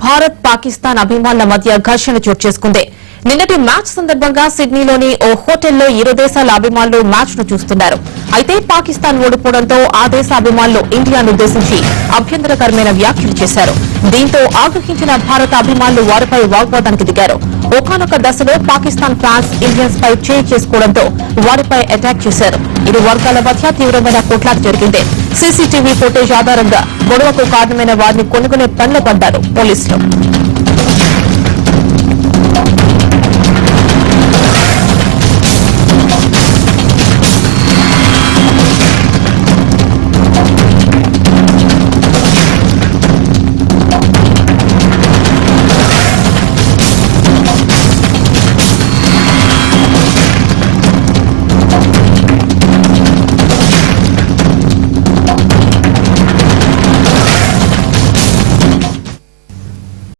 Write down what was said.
భారత్ పాకిస్తాన్ అభిమానుల మధ్య ఘర్షణ చోటు చేసుకుంది. నిన్నటి మ్యాచ్ సందర్భంగా సిడ్నీలోని ఓ హోటల్లో ఇరు దేశాల అభిమానులు మ్యాచ్ ను చూస్తున్నారు. అయితే పాకిస్తాన్ ఓడిపోవడంతో ఆ దేశ అభిమానులు ఇండియాను ఉద్దేశించి అభ్యంతరకరమైన వ్యాఖ్యలు చేశారు. దీంతో ఆగ్రహించిన భారత అభిమానులు వారిపై వాగ్వాదానికి దిగారు. ఒకానొక దశలో పాకిస్తాన్ ఫ్యాన్స్ ఇండియన్స్ పై చేయి చేసుకోవడంతో వారిపై అటాక్ చేశారు. ఇరు వర్గాల మధ్య తీవ్రమైన కొట్లాట జరిగింది. సీసీటీవీ ఫుటేజ్ ఆధారంగా గొడవకు కారణమైన వారిని కొనుగొనే పనిలో పడ్డారు పోలీసులు.